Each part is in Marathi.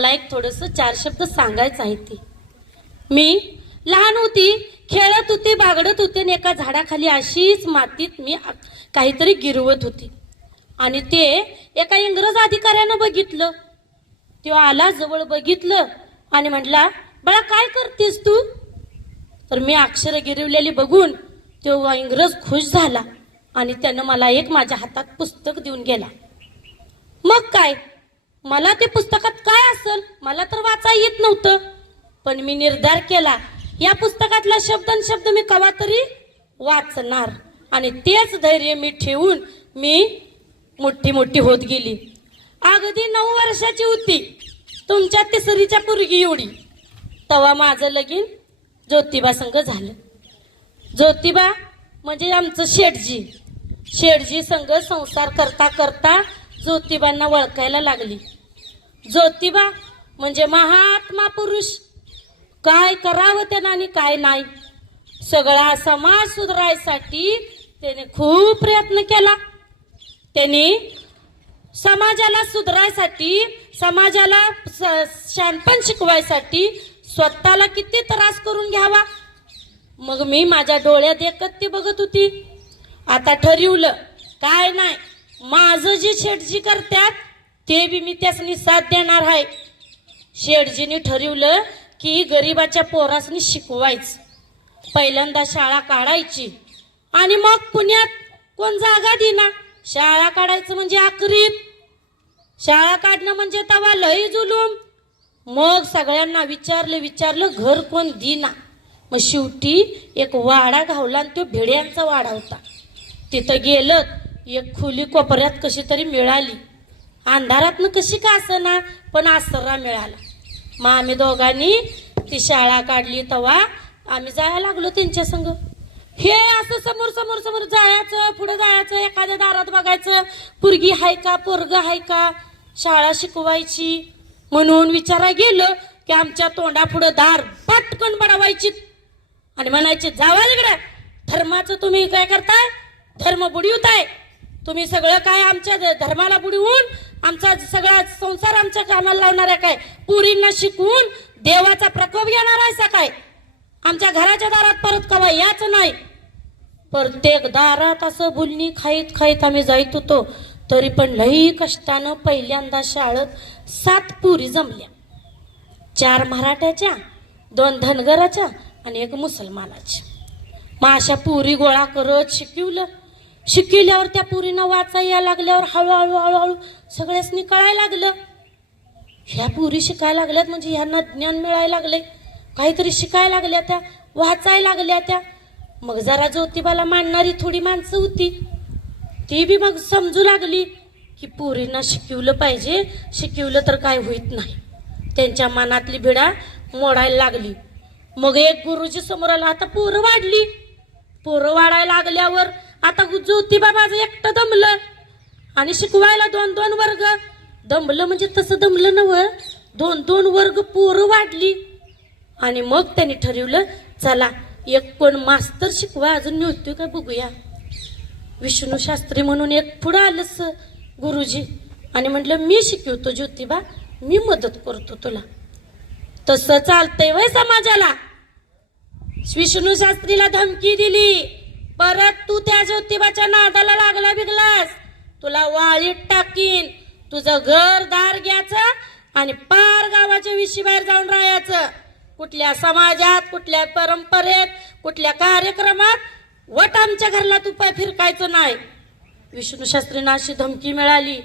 मला एक थोडस चार शब्द सांगायचं आहे ते. मी लहान होती खेळत होती बागडत होते आणि एका झाडाखाली अशीच मातीत मी काहीतरी गिरवत होती. आणि ते एका इंग्रज अधिकाऱ्यानं बघितलं. तो आला जवळ बघितलं आणि म्हटला बाळा काय करतेस तू? तर मी अक्षर गिरवलेली बघून तो इंग्रज खुश झाला आणि त्यानं मला एक माझ्या हातात पुस्तक देऊन गेला. मग काय? मला ते पुस्तकात काय असल? मला तर वाचा येत नव्हतं. पण मी निर्धार केला या पुस्तकातला शब्द आणि शब्द मी कवा तरी वाचणार. आणि तेच धैर्य मी ठेवून मी मोठी मोठी होत गेली. अगदी नऊ वर्षाची होती तुमच्या तिसरीच्या पुरगी एवढी. तेव्हा माझं लगीन ज्योतिबा संघ झालं. ज्योतिबा म्हणजे आमचं शेटजी शेटजी संघ संसार करता करता ज्योतिबांना ओळखायला लागली. ज्योतिबा म्हणजे महात्मा पुरुष. काय करावं त्यानं आणि काय नाही. सगळा समाज सुधारायसाठी त्याने खूप प्रयत्न केला. त्यांनी समाजाला सुधारायसाठी समाजाला स- शिकवायसाठी स्वतःला किती त्रास करून घ्यावा. मग मी माझ्या डोळ्यात एकच ती बघत होती. आता ठरवलं काय नाही. माझं जे शेठजी करतात ते बी मी त्यासनी साथ देणार आहे. शेठजीने ठरवलं की गरिबाच्या पोरासनी शिकवायचं. पहिल्यांदा शाळा काढायची. आणि मग पुण्यात कोण जागा दिना शाळा काढायचं म्हणजे आखरीत. शाळा काढणं म्हणजे तवा लई जुलूम. मग सगळ्यांना विचारलं विचारलं घर कोण दिना मग शेवटी एक वाडा घावला आणि तो भिड्यांचा वाडा होता. तिथं गेलं एक खुली कोपऱ्यात कशी तरी मिळाली. अंधारातनं कशी का ना पण आसरा मिळाला. मग आम्ही दोघांनी ती शाळा काढली तेव्हा आम्ही जायला लागलो त्यांच्या संग. हे असं समोर समोर समोर जायचं पुढे जायचं एखाद्या दारात बघायचं पुरगी हाय का पोरग हाय का शाळा शिकवायची? म्हणून विचारा गेलं की आमच्या तोंडापुढं दार पटकन बडवायची. आणि म्हणायची जावा इकडे धर्माचं तुम्ही काय करताय? धर्म बुडवताय तुम्ही सगळं काय आमच्या धर्माला बुडवून आमचा सगळा संसार आमच्या कामाला लावणार आहे काय? पुरींना शिकवून देवाचा प्रकोप घेणार आहे काय आमच्या घराच्या दारात परत कवा याच नाही. प्रत्येक दारात असं बुलणी खाईत खाईत आम्ही जायत होतो. तरी पण लई कष्टानं पहिल्यांदा शाळेत सात पुरी जमल्या. चार मराठ्याच्या दोन धनगराच्या आणि एक मुसलमानाच्या. मग अशा पुरी गोळा करत शिकवलं. शिकिल्यावर त्या पुरीनं वाचा या लागल्यावर हळूहळू हळूहळू सगळ्यासनी कळायला लागलं. ह्या पुरी शिकायला लागल्यात म्हणजे ह्यांना ज्ञान मिळायला लागले. काहीतरी शिकायला लागल्या त्या वाचायला लागल्या त्या. मग जरा ज्योतिबाला मानणारी थोडी माणसं होती. ती बी मग समजू लागली की पोरींना शिकवलं पाहिजे. शिकवलं तर काय होईत नाही. त्यांच्या मनातली भिडा मोडायला लागली. मग एक गुरुजी समोर आला. आता पोरं वाढली. पोरं वाढायला लागल्यावर आता ज्योतिबा माझं एकटं दमलं. आणि शिकवायला दोन दोन वर्ग. दमलं म्हणजे तसं दमलं नव दोन दोन वर्ग पोरं वाढली. आणि मग त्यांनी ठरवलं चला एक कोण मास्तर शिकवा अजून मिळतोय का बघूया. विष्णू शास्त्री म्हणून एक पुढं आलं गुरुजी. आणि म्हटलं मी शिकवतो ज्योतिबा मी मदत करतो तुला. तसं चालतंय वय समाजाला. विष्णू शास्त्रीला धमकी दिली. परत तू त्या ज्योतिबाच्या नादाला लागला बिगलास. तुला वाळीत टाकीन. तुझं घर दार घ्यायचं आणि पार गावाच्या विशी बाहेर जाऊन राहायचं. कुठल्या समाजात कुठल्या परंपरेत कुठल्या कार्यक्रमात वट आमच्या घरला तू पाय फिरकायचं नाही. विष्णू शास्त्रींना अशी धमकी मिळाली.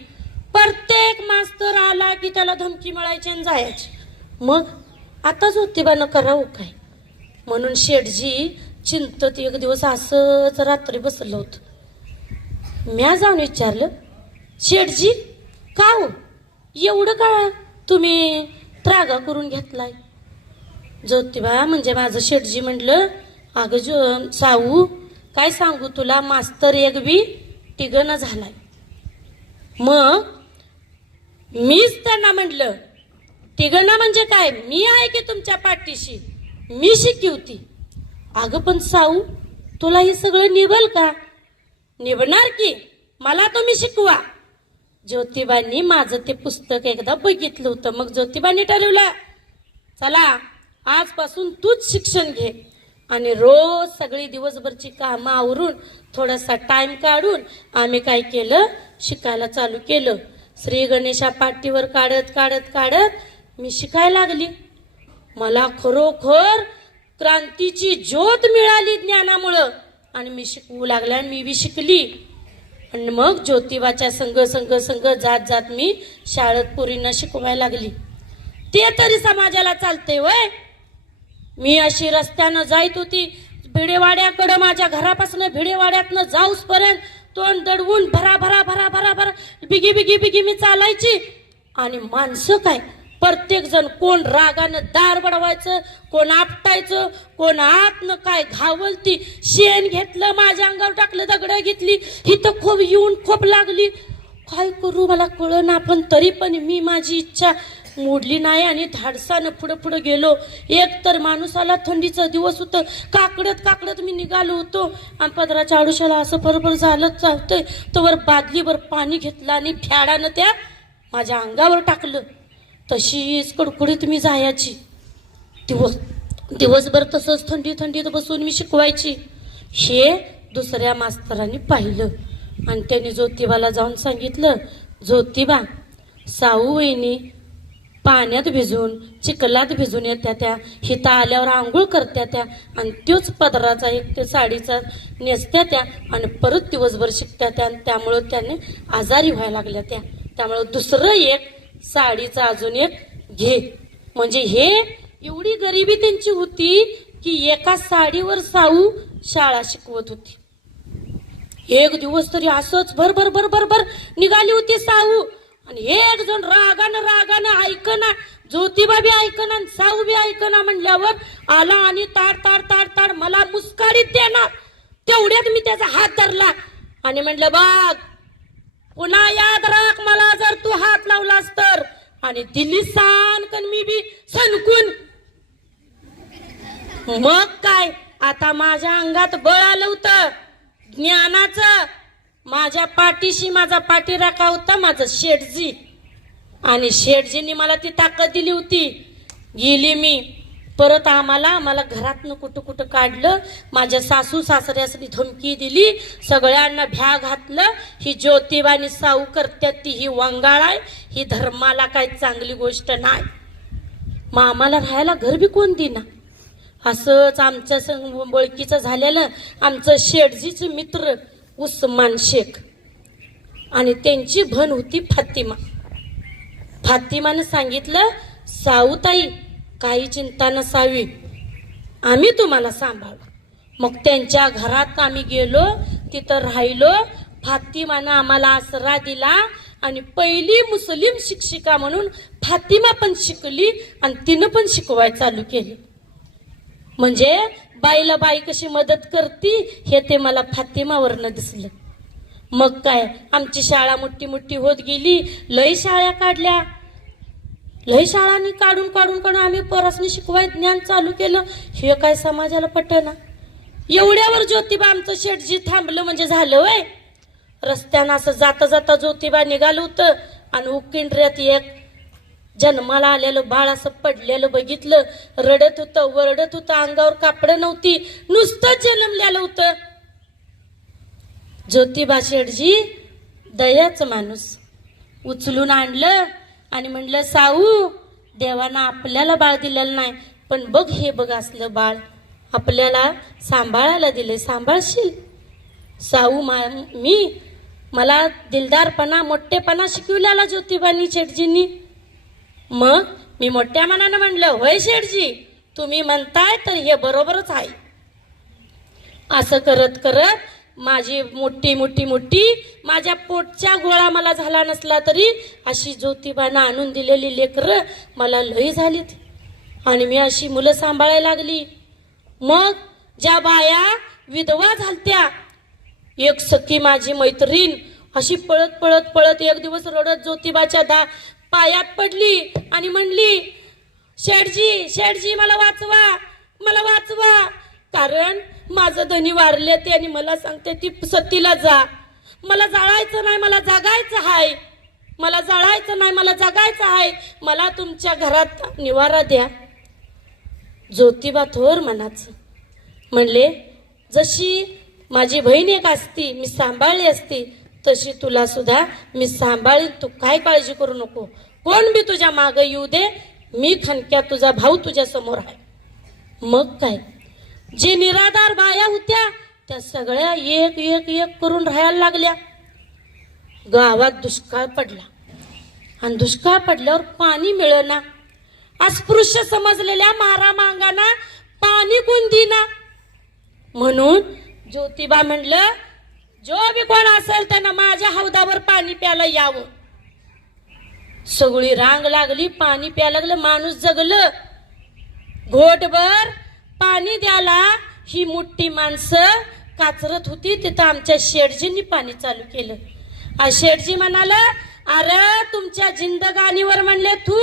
प्रत्येक मास्तर आला की त्याला धमकी मिळायची आणि जायची. मग आता ज्योतिबानं करावं काय? म्हणून शेठजी चिंतत एक दिवस असंच रात्री बसलं होतं. म्या जाऊन विचारलं शेठजी का हो? एवढं का तुम्ही त्रागा करून घेतलाय? ज्योतिबा म्हणजे माझं शेठजी म्हटलं अगं जो साऊ काय सांगू तुला? मास्तर एक बी टिगणं झालाय. मग मीच त्यांना म्हटलं टिगणं म्हणजे काय? मी आहे की तुमच्या पाठीशी? मी शिकवती अगं पण साऊ तुला हे सगळं निभल का? निभणार की? मला तुम्ही शिकवा. ज्योतिबांनी माझं ते पुस्तक एकदा बघितलं होतं. मग ज्योतिबांनी ठरवलं चला आजपासून तूच शिक्षण घे. आणि रोज सगळी दिवसभरची कामं आवरून थोडासा टाइम काढून आम्ही काय केलं? शिकायला चालू केलं. श्री गणेशा पाठीवर काढत काढत काढत मी शिकायला लागली. मला खरोखर क्रांतीची ज्योत मिळाली ज्ञानामुळं. आणि मी शिकवू लागले आणि मी बी शिकली. आणि मग ज्योतिबाच्या संघ संघ संघ जात जात मी शाळेत पोरींना शिकवायला लागली. ते तरी समाजाला चालते वय. मी अशी रस्त्यानं जायत होती. भिडेवाड्याकडं माझ्या घरापासून भिडेवाड्यातनं जाऊसपर्यंत तोंड दडवून भरा भरा भरा भरा भरा बिगी बिगी बिगी मी चालायची. आणि माणसं काय? प्रत्येक जण कोण रागानं दार बडवायचं कोण आपटायचं कोण आतनं काय घावलती. शेण घेतलं माझ्या अंगावर टाकलं दगड घेतली. ही तर खूप येऊन खूप लागली. काय करू मला कळना पण तरी पण मी माझी इच्छा मोडली नाही आणि धाडसानं पुढं पुढं गेलो. एक तर माणूस आला थंडीचा दिवस होतं. काकडत काकडत मी निघालो होतो. आणि पदराच्या आडुशाला असं बरोबर झालंच चालतंय. तोवर बादलीवर पाणी घेतलं आणि फ्याडानं त्या माझ्या अंगावर टाकलं. तशीच कडकुडीत मी जायची. दिवस दिवसभर तसंच थंडी थंडीत बसून मी शिकवायची. हे दुसऱ्या मास्तरांनी पाहिलं. आणि त्यांनी ज्योतिबाला जाऊन सांगितलं ज्योतिबा साऊ वहिनी पाण्यात भिजून चिखलात भिजून येत्या त्या. हिता आल्यावर आंघोळ करत्या त्या. आणि तोच पदराचा एक ते साडीचा नेसत्या त्या. आणि परत दिवसभर शिकत्या त्या. आणि त्यामुळं त्याने आजारी व्हायला लागल्या त्या. त्यामुळं दुसरं एक साडीचं अजून एक घे. म्हणजे हे एवढी गरिबी त्यांची होती की एका साडीवर साऊ शाळा शिकवत होती. एक दिवस तरी असंच भर भर भर भर भर निघाली होती साऊ. आणि एक जण रागानं रागानं ऐकना ज्योतिबा बी ऐकना आणि साऊ बी ऐकना म्हणल्यावर आला आणि ताड ताड ताड ताड मला मुस्काळीत देणार. तेवढ्यात मी त्याचा हात धरला आणि म्हणलं बाग पुन्हा याद राख मला जर तू हात लावलास तर. आणि दिल्ली सानकन मी बी सणकून. मग काय? आता माझ्या अंगात बळ आलं होतं. ज्ञानाचं. माझ्या पाठीशी माझा पाठीराखा होता माझं शेटजी आणि शेठजींनी मला ती ताकद दिली होती. गेली मी. परत आम्हाला आम्हाला घरातनं कुठं कुठं काढलं माझ्या सासू सासऱ्यासनी धमकी दिली सगळ्यांना भ्या घातलं ही ज्योतिबानी साऊ करत्यात ती ही वंगाळ आहे ही धर्माला काही चांगली गोष्ट नाही. मग आम्हाला राहायला घर बी कोण देना असंच आमच्या संग ओळखीचं झालेलं आमचं शेठजीचं मित्र उस्मान शेख आणि त्यांची भन होती फातिमा. फातिमानं सांगितलं साऊताई काही चिंता नसावी. आम्ही तुम्हाला सांभाळू. मग त्यांच्या घरात आम्ही गेलो तिथं राहिलो फातिमानं आम्हाला आसरा दिला आणि पहिली मुस्लिम शिक्षिका म्हणून फातिमा पण शिकली आणि तिनं पण शिकवाय चालू केली. म्हणजे बाईला बाई कशी मदत करती हे ते मला फातिमावरनं दिसलं. मग काय आमची शाळा मोठी मोठी होत गेली लय शाळा काढल्या. लय शाळांनी काढून काढून काढून आम्ही परसनी शिकवाय ज्ञान चालू केलं. हे काय समाजाला पटना. एवढ्यावर ज्योतिबा आमचं शेटजी थांबलं म्हणजे झालं वय. रस्त्यानं असं जाता जाता ज्योतिबा निघालं होतं आणि उकिंड्र्यात एक जन्माला आलेलं बाळ असं पडलेलं बघितलं. रडत होतं वरडत होतं अंगावर कापडं नव्हती. नुसतं जन्मलेलं होतं. ज्योतिबा शेटजी दयाचं माणूस. उचलून आणलं. आणि म्हणलं साऊ देवानं आपल्याला बाळ दिलेलं नाही पण बघ हे बघ असलं बाळ. आपल्याला सांभाळायला दिले सांभाळशील? साऊ मा मी मला दिलदारपणा मोठेपणा शिकवलेला ज्योतिबानी शेठजींनी मग? मी मोठ्या मनानं म्हणलं होय शेठजी तुम्ही म्हणताय तर हे बरोबरच आहे. असं करत करत माझी मोठी मोठी मोठी माझ्या पोटच्या गोळा मला झाला नसला तरी अशी ज्योतिबानं आणून दिलेली लेकरं मला लई झालीत. आणि मी अशी मुलं सांभाळायला लागली. मग ज्या बाया विधवा झालत्या एक सखी माझी मैत्रीण अशी पळत पळत पळत एक दिवस रडत ज्योतिबाच्या दा पायात पडली आणि म्हणली शेठजी शेठजी मला वाचवा मला वाचवा. कारण माझं धनी वारले ते आणि मला सांगते ती सतीला जा. मला जाळायचं नाही मला जागायचं आहे मला जाळायचं नाही मला जगायचं आहे मला तुमच्या घरात निवारा द्या. ज्योतिबा थोर मनाचं. म्हणले जशी माझी बहीण एक असती मी सांभाळली असती तशी तुला सुद्धा मी सांभाळीन. तू काय काळजी करू नको. कोण बी तुझ्या मागं येऊ दे. मी खणक्या तुझा भाऊ तुझ्या समोर आहे मग काय? जे निराधार बाया होत्या त्या सगळ्या एक एक एक करून राहायला लागल्या. गावात दुष्काळ पडला. आणि दुष्काळ पडल्यावर पाणी मिळेना. अस्पृश्य समजलेल्या मारा मांगाना पाणी कोण दिना म्हणून ज्योतिबा म्हणलं जो बी कोण असेल त्यांना माझ्या हौदावर पाणी प्यायला यावं. सगळी रांग लागली पाणी प्यायला लागलं माणूस जगलं. घोटभर पाणी द्याला ही मोठी माणसं काचरत होती. तिथं आमच्या शेडजींनी पाणी चालू केलं. आ शेठजी म्हणाला अरे तुमच्या जिंदगानीवर म्हणले तू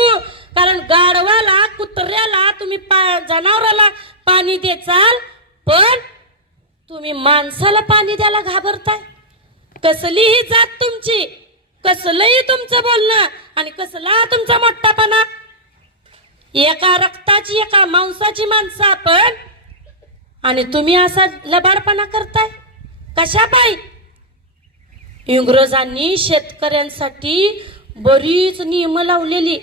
कारण गाढवाला कुत्र्याला तुम्ही पा जनावराला पाणी देचाल पण तुम्ही माणसाला पाणी द्यायला घाबरताय. कसलीही जात तुमची कसलंही तुमचं बोलणं आणि कसला तुमचा मोठापणा एका रक्ताची एका मांसाची माणसं आपण. आणि तुम्ही असा लबाडपणा करताय? कशा पाय इंग्रजांनी शेतकऱ्यांसाठी बरीच नियम लावलेली.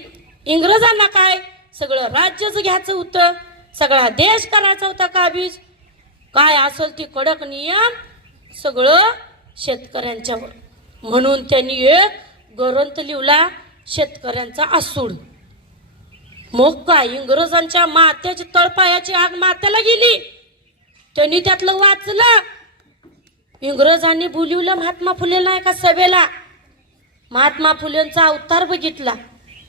इंग्रजांना काय? सगळं राज्यच घ्यायचं होतं. सगळा देश करायचा होता काबीज काय असेल ती कडक नियम? सगळं शेतकऱ्यांच्यावर. म्हणून त्यांनी एक ग्रंथ लिवला शेतकऱ्यांचा आसूड. मग काय इंग्रजांच्या मात्याची तळपायाची आग मात्याला गेली. त्यांनी त्यातलं वाचलं. इंग्रजांनी बोलिवलं महात्मा फुलेला एका सभेला? महात्मा फुलेंचा अवतार बघितला.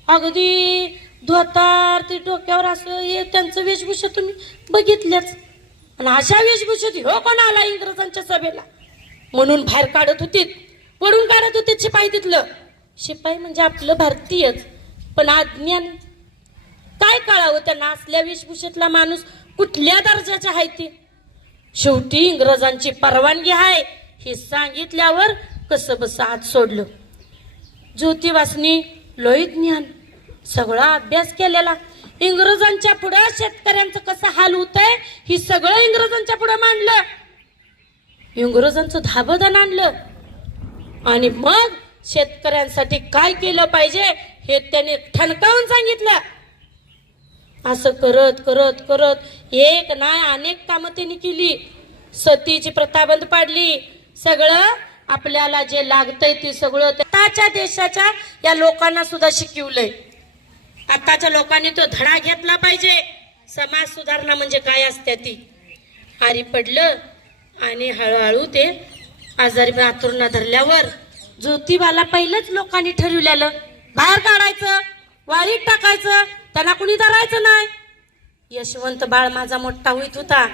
अगदी धोतार ते डोक्यावर असं हे त्यांचं वेशभूषा तुम्ही बघितल्याच आणि अशा वेशभूषेत हो कोण आला इंग्रजांच्या सभेला. म्हणून बाहेर काढत होती पडून काढत होते शिपाई तिथलं. शिपाई म्हणजे आपलं भारतीयच. पण अज्ञान काय कळावं? त्यांना असल्या वेशभूषेतला माणूस कुठल्या दर्जाचा आहे ते? शेवटी इंग्रजांची परवानगी आहे हे सांगितल्यावर कसं बस आत सोडलं? ज्योतिवासनी लोहित ज्ञान सगळा अभ्यास केलेला. इंग्रजांच्या पुढे शेतकऱ्यांचं कसं हाल होत आहे ही सगळं इंग्रजांच्या पुढे मांडलं. इंग्रजांचं धाबदान आणलं. आणि मग शेतकऱ्यांसाठी काय केलं पाहिजे हे त्याने ठणकावून सांगितलं. असं करत करत करत. एक नाही अनेक कामं त्यांनी केली. सतीची प्रथा बंद पाडली. सगळं आपल्याला जे लागतंय ते सगळं आताच्या देशाच्या या लोकांना सुद्धा शिकवलंय. आताच्या लोकांनी तो धडा घेतला पाहिजे. समाज सुधारणा म्हणजे काय असते ती? आरी पडलं आणि हळूहळू ते आजारी आतुरणा धरल्यावर ज्योतिबाला पहिलंच लोकांनी ठरवलेलं. बाहेर काढायचं वाळीत टाकायचं त्यांना कुणी धरायचं नाही. यशवंत बाळ माझा मोठा होईत होता.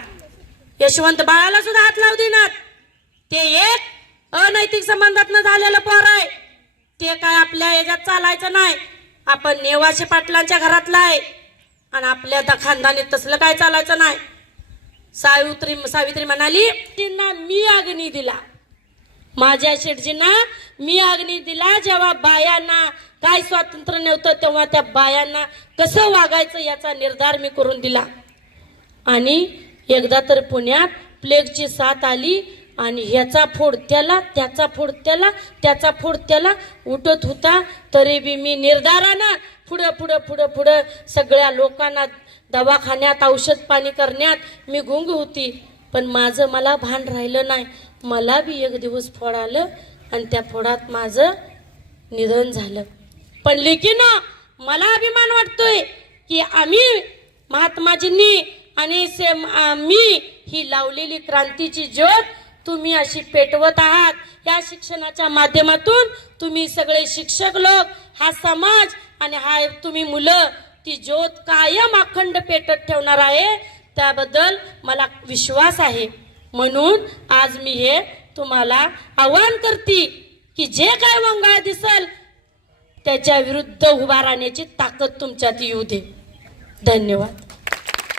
यशवंत बाळाला सुद्धा हात लावू देणार ते एक अनैतिक संबंधात झालेलं पोर आहे. ते काय आपल्या याच्यात चालायचं नाही. आपण नेवासे पाटलांच्या घरातला आहे. आणि आपल्या द- तसलं काय चालायचं नाही. सावित्री सावित्री म्हणाली "त्यांना मी अग्नी दिला माझ्या शेटजींना मी अग्नी दिला जेव्हा बायांना काय स्वातंत्र्य नव्हतं तेव्हा त्या बायांना कसं वागायचं याचा निर्धार मी करून दिला. आणि एकदा तर पुण्यात प्लेगची साथ आली आणि ह्याचा फोड त्याला त्याचा फोड त्याला त्याचा फोड त्याला उठत होता. तरी बी मी निर्धारानं पुढं पुढं पुढं पुढं सगळ्या लोकांना दवाखान्यात औषध पाणी करण्यात मी गुंग होती. पण माझं मला भान राहिलं नाही. मला बी एक दिवस फोड आलं आणि त्या फोडात माझं निधन झालं. पण लेकीनं मला अभिमान वाटतोय की आम्ही महात्माजींनी आणि से मी ही लावलेली क्रांतीची ज्योत तुम्ही अशी पेटवत आहात. या शिक्षणाच्या माध्यमातून तुम्ही सगळे शिक्षक लोक हा समाज आणि हा तुम्ही मुलं ती ज्योत कायम अखंड पेटत ठेवणार आहे. त्याबद्दल मला विश्वास आहे. म्हणून आज मी हे तुम्हाला आवाहन करते की जे काय वंगाळ दिसल त्याच्या विरुद्ध उभा राहण्याची ताकद तुमच्यात येऊ दे. धन्यवाद.